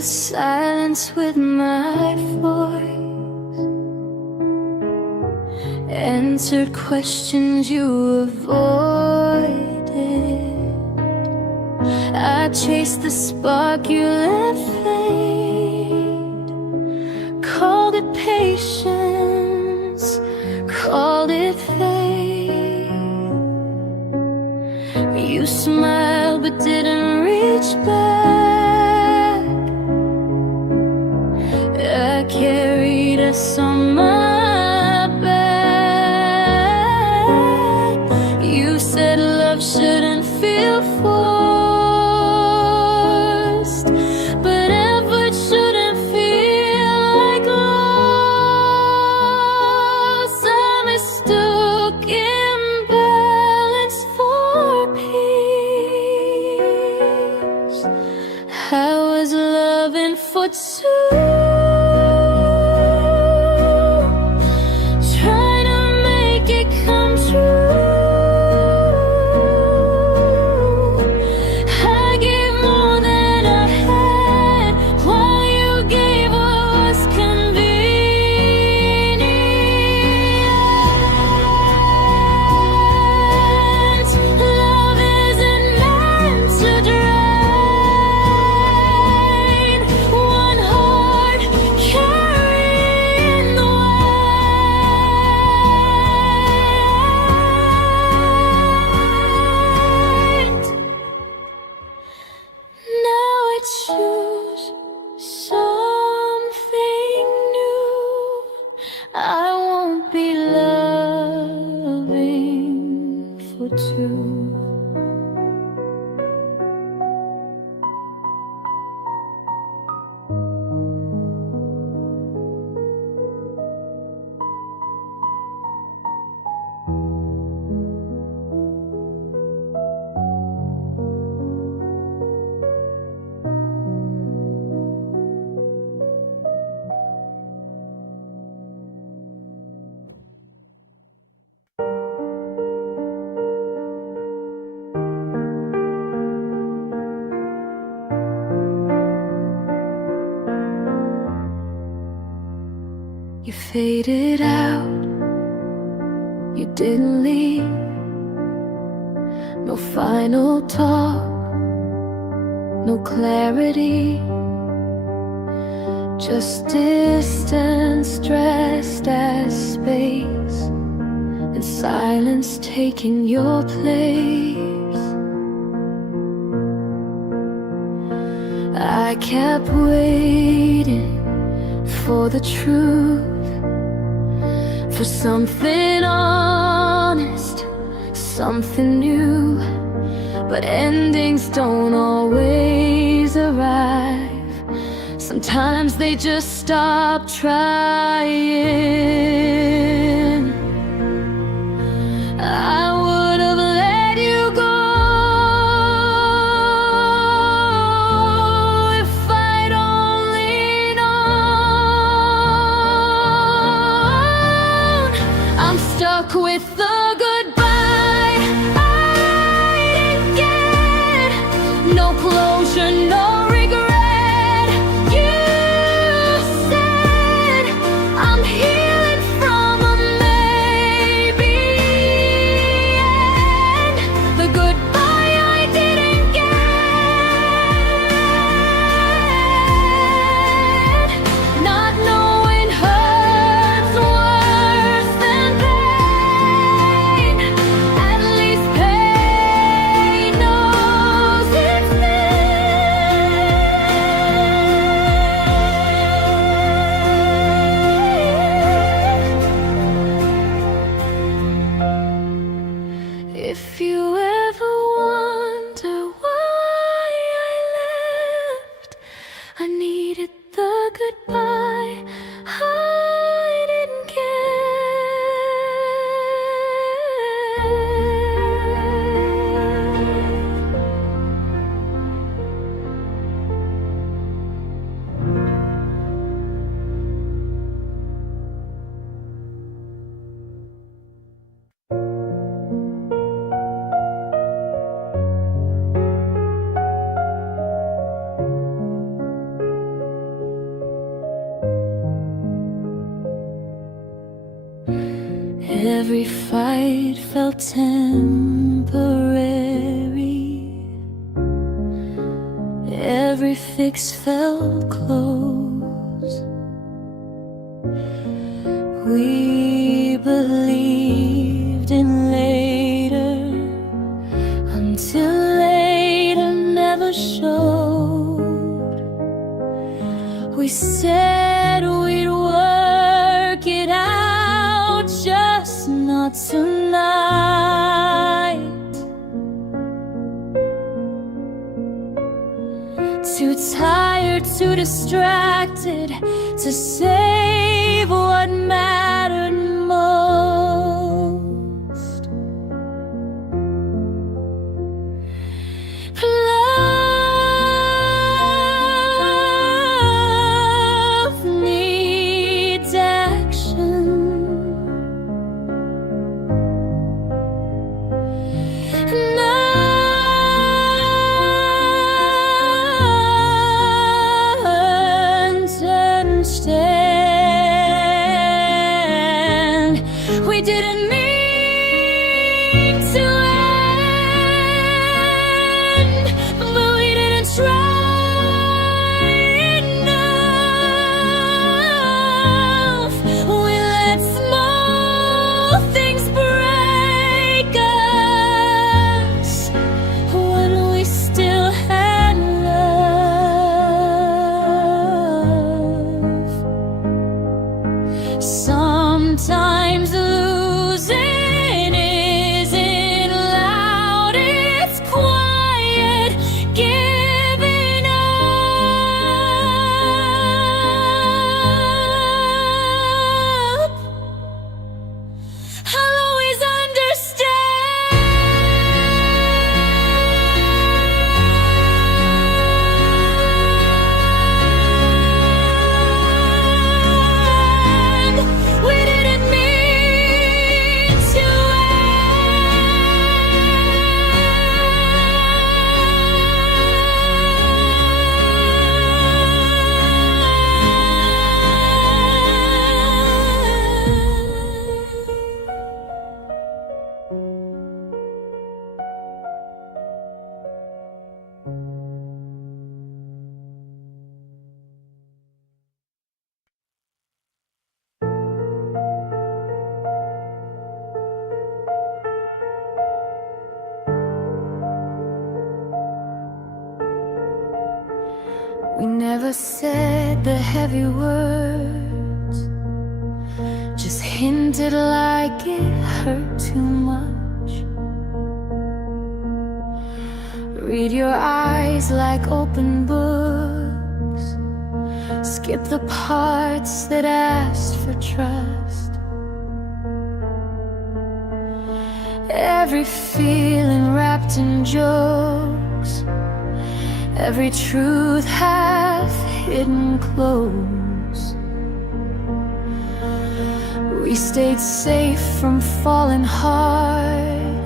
the silence with my voice, answered questions you avoided. I chased the spark you let fade, called it patience, called it fate. You smiled but didn't reach back. I carried us on my back. You said love shouldn't feel forced, but effort shouldn't feel like loss. I mistook imbalance for peace. I was loving for two, trying to make it come true. I gave more than I had, while you gave what was convenient. Love isn't meant to drain, one heart carrying the weight. Now I choose something new. I won't be loving for two. You faded out, you didn't leave. No final talk, no clarity, just distance dressed as space, and silence taking your place. I kept waiting for the truth, for something honest, something new. But endings don't always arrive. Sometimes they just stop trying. I would have let you go if I'd only known. I'm stuck with the goodbye I didn't get. No closure, no regret. You said I'm healing from a maybe, and the goodbye I didn't get. Not knowing hurts worse than pain. At least pain knows its name. If you ever wonder why I left, I needed the goodbye I didn't get. Every fight felt temporary, every fix felt close. We believed in later until later never showed. We said we'd work it out, just not tonight. Too tired, too distracted to save what mattered most. Love needs action. We didn't mean to end, but we didn't try enough. We let small things break us when we still had love. Sometimes losing isn't loud, it's quiet, giving up. I'll always understand. We didn't mean to We never said the heavy words, just hinted like it hurt too much. Read your eyes like open books, skip the parts that asked for trust. Every feeling wrapped in jokes, every truth half hidden close. We stayed safe from falling hard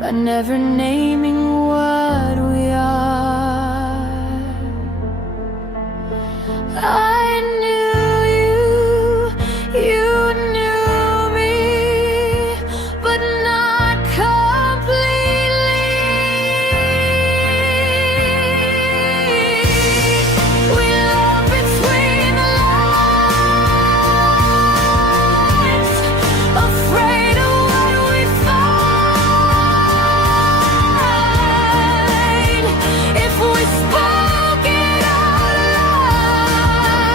by never naming what we are. I knew you, you knew me, but not completely. We loved between the lines, afraid of what we'd find if we spoke it out loud.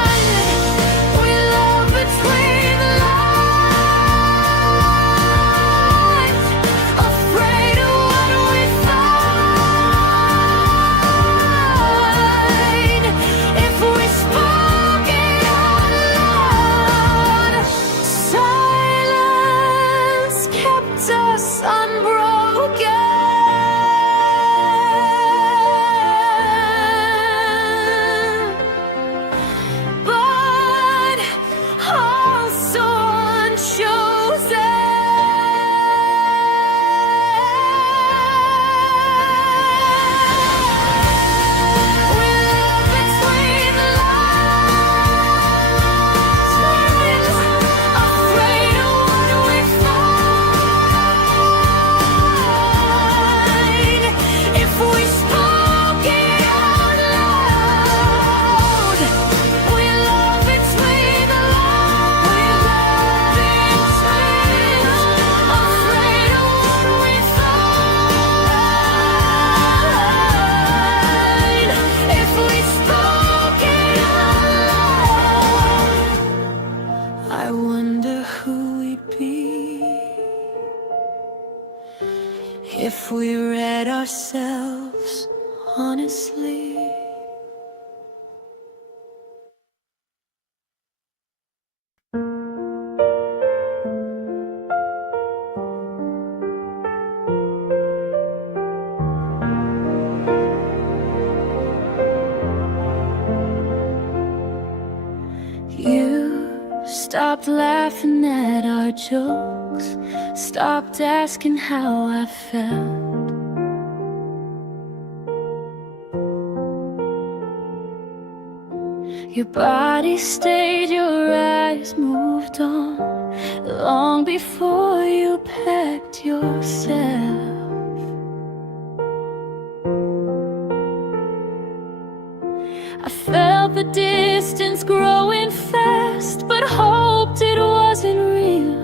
stopped laughing at our jokes, stopped asking how I felt. Your body stayed, your eyes moved on, long before you packed yourself. I felt the distance growing fast, but hoped it wasn't real.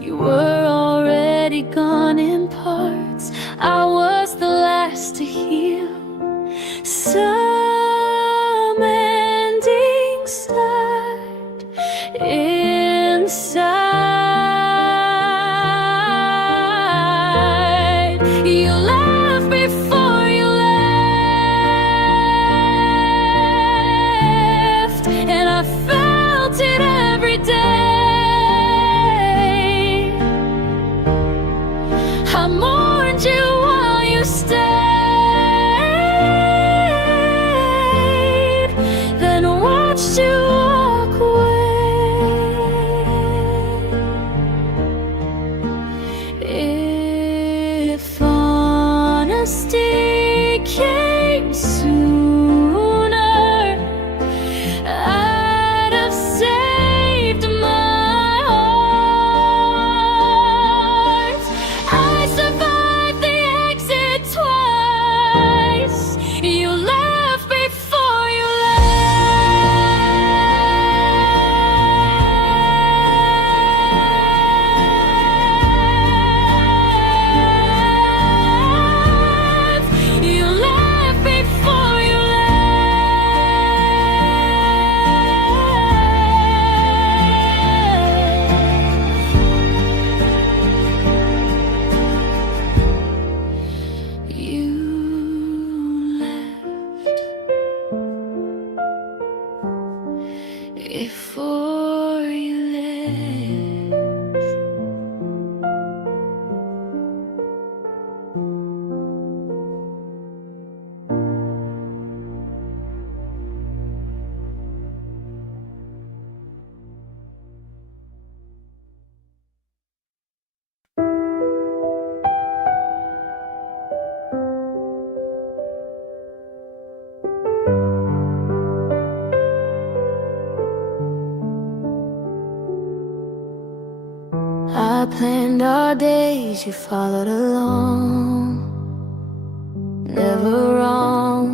You were already gone in parts, I was the last to heal. Some endings start inside. You laughed before you left, and I felt it every day. I mourned you while you stayed, then watched you walk away. If honesty came sooner, I'd have saved my heart. I survived the exit twice. You left before you left. You left before you left. You left before you left. I planned our days, you followed along. Never wrong,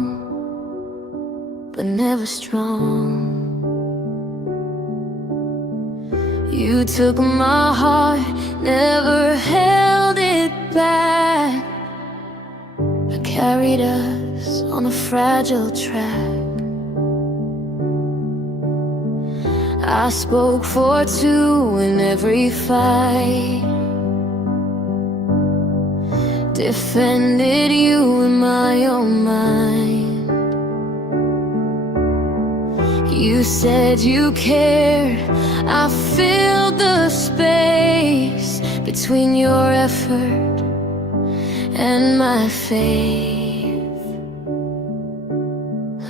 but never strong. You took my heart, never held it back. I carried us on a fragile track. I spoke for two in every fight, defended you in my own mind. You said you cared, I filled the space between your effort and my faith.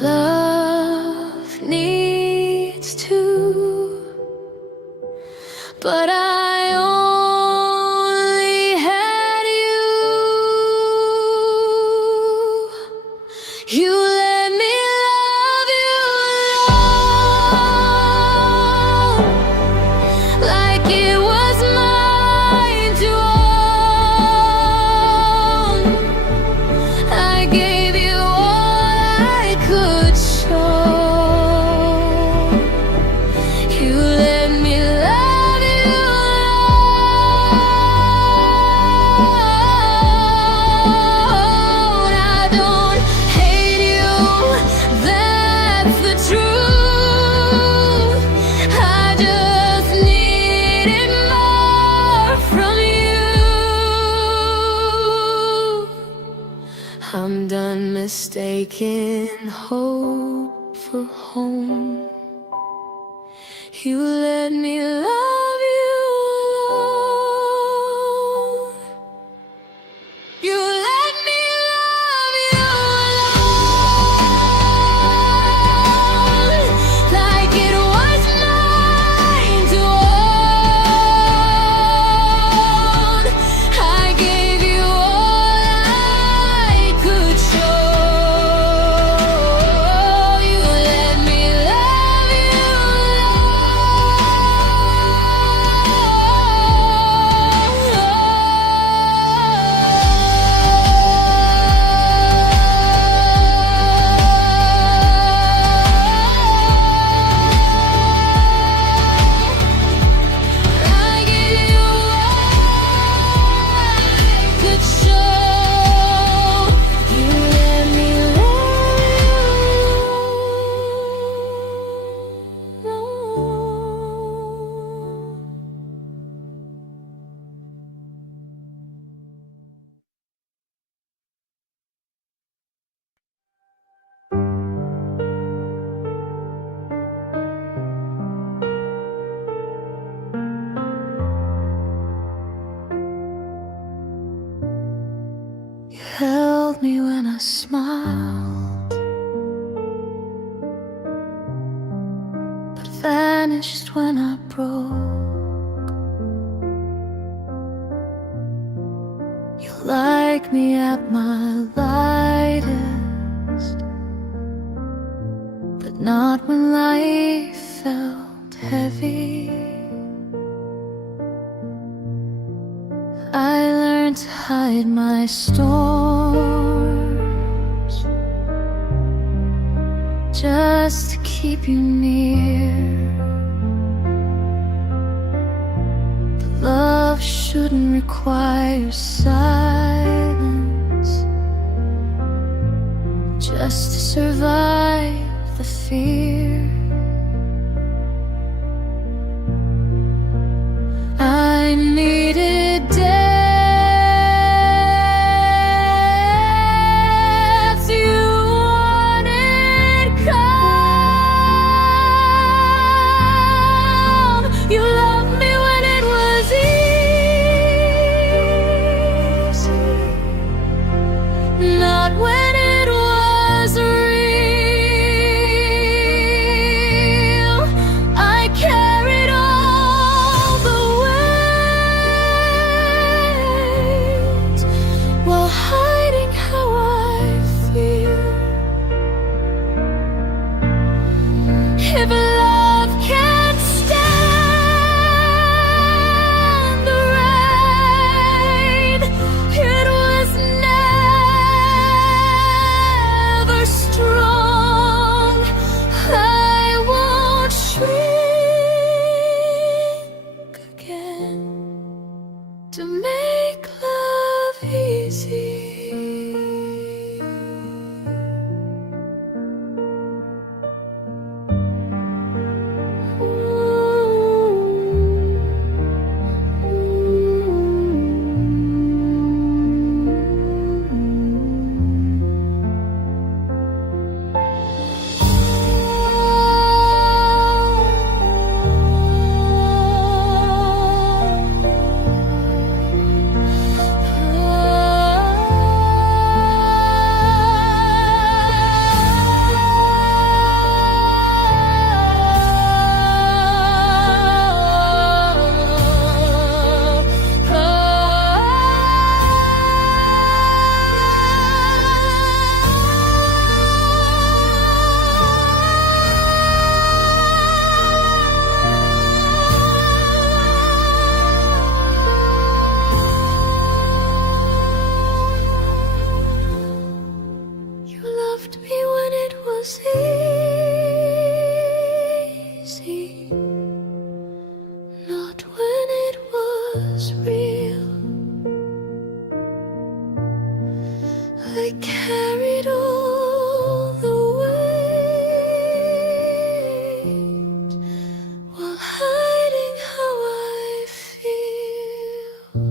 Love needs two, but I only had you. You let me love you alone, like it was mine to own. I gave you all I could show. You let me love you alone. I don't hate you, that's the truth. I just needed more from you. I'm done mistaking hope for home. You let me love you alone. You let me love you alone, like it was mine I smiled, but vanished when I broke. You like me at my lightest, but not when life felt heavy. I learned to hide my storms just to keep you near. But love shouldn't require silence just to survive the fear. I needed depth, you wanted calm. You loved me when it was easy, not when it was real. I carried all the weight while hiding how I feel. If love can't stand the rain, it was never strong. I won't shrink again to make love easy. You loved me when it was easy, not when it was real. I carried all the weight while hiding how I feel.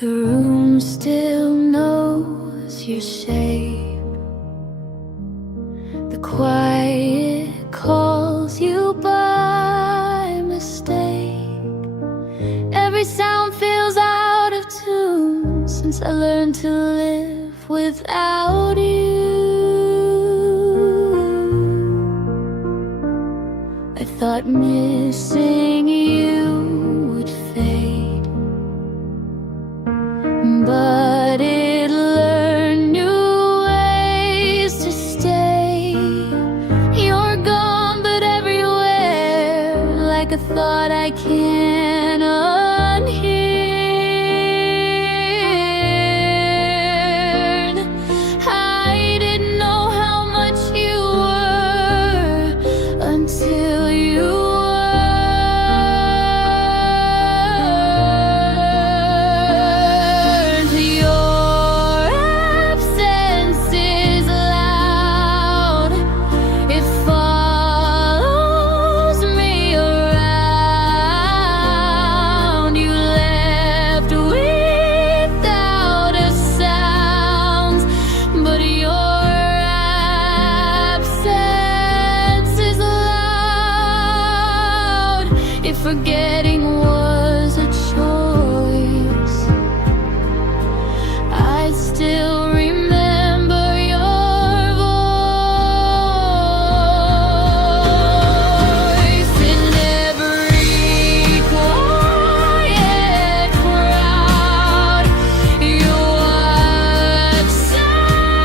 The room still knows your shape. The quiet calls you by mistake. Every sound feels out of tune since I learned to live without you. I thought missing you would fade, but it learned new ways to stay. You're gone, but everywhere, like a thought I can't unhear. I didn't know how much you were until you weren't. Your absence is loud. It follows me around. forgetting was a choice. I still remember your voice in every quiet crowd. You watch sunses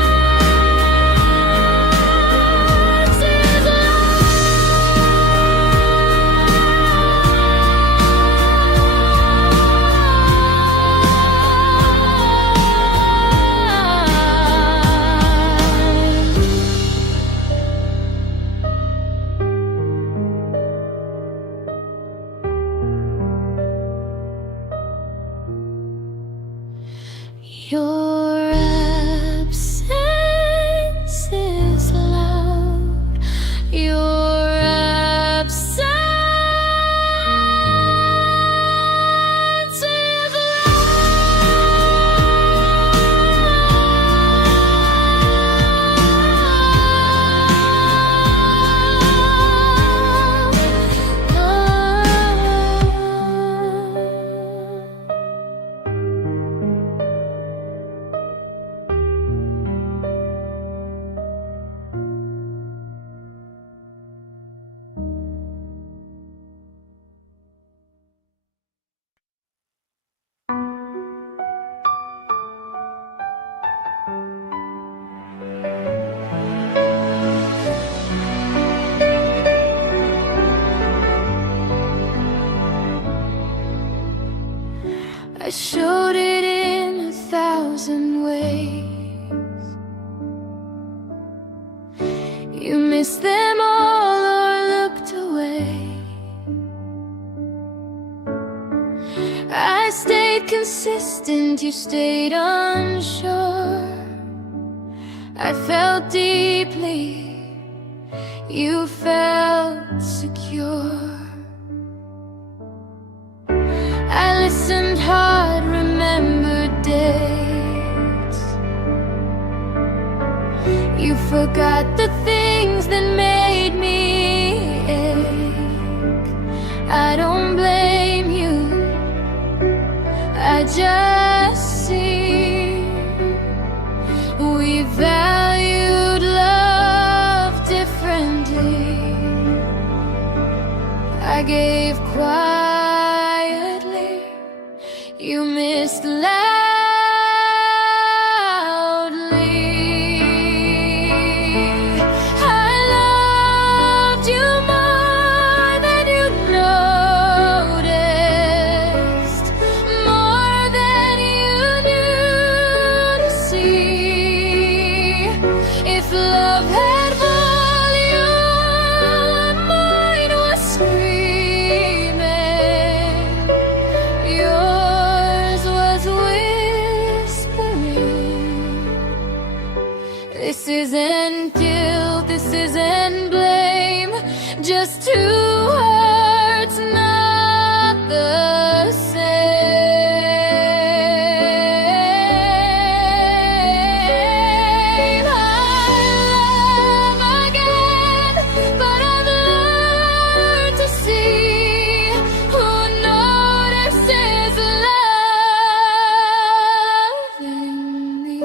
Your absence is loud. Your absence is I showed it in 1,000 ways. You missed them all or looked away. I stayed consistent, you stayed unsure. I felt deeply, you felt secure. I listened hard, remembered dates. You forgot the things that made me ache. I don't blame you, I just see we valued love differently. I gave quietly, you missed loudly. I loved you more than you noticed, more than you knew to see. If love had volume, mine was screaming. Yours was whispering. This isn't guilt, this isn't blame, just two hearts not the same. I love again, but I've learned to see who notices love in me.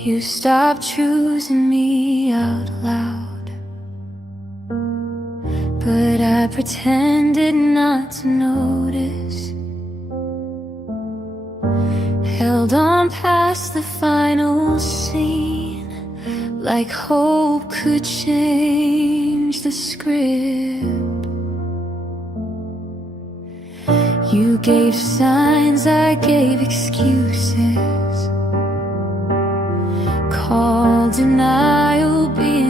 You stopped choosing me out loud, but I pretended not to notice. Held on past the final scene, like hope could change the script. You gave signs, I gave excuses. Called denial being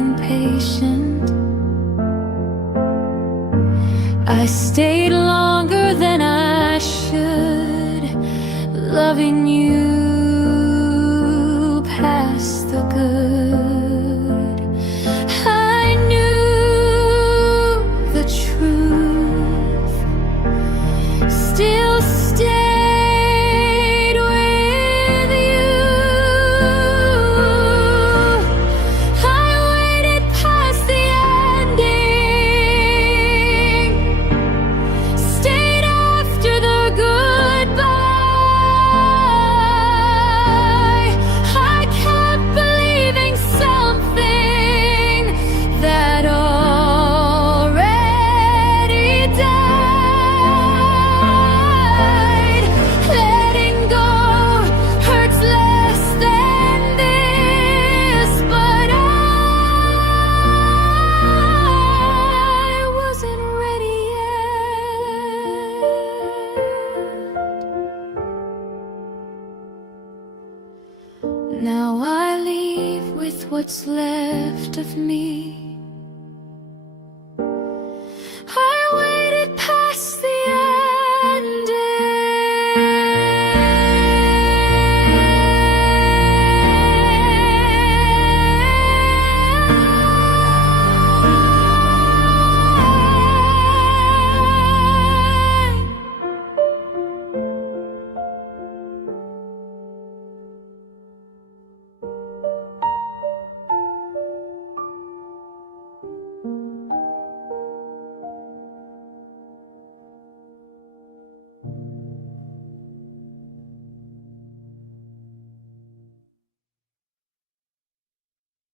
Now I leave with what's left of me.